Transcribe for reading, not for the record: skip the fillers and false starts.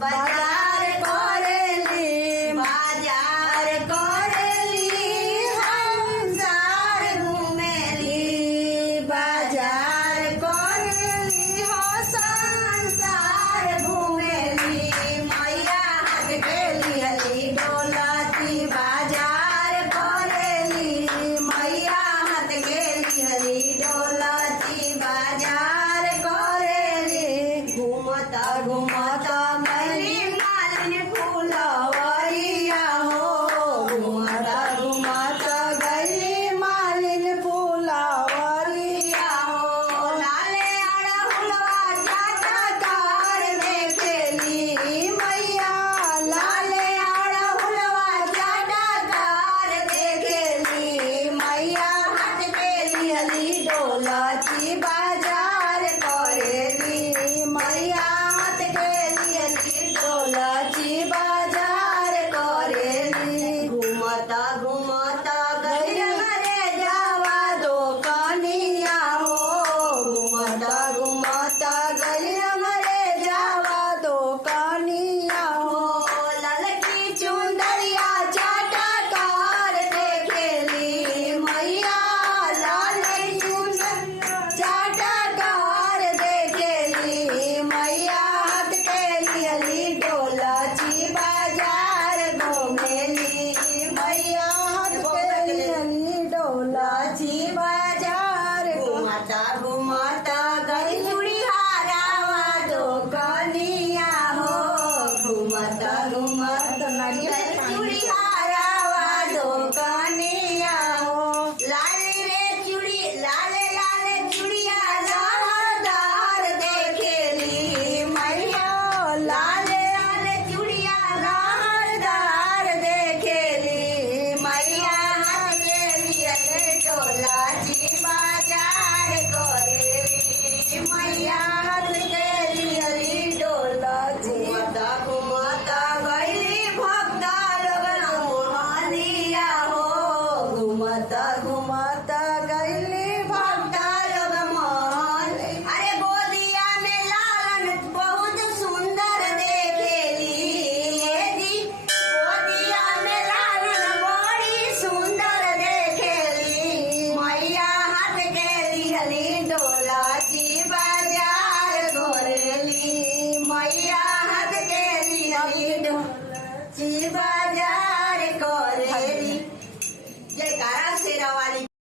बाजार करेली बाजार करेली संसार घूमेली बाजार करेली हो संसार घूमेली मैया हाथ के लिहली डोलती बाजार करेली मैया हाथ के लिहली डोलती बाजार करेली घूमता घूमता गली मालिन फूलवरिया हो घूमता घूमता गली मालिन फूलवरिया हो लाले अड़हुलवा जाता तार में खेली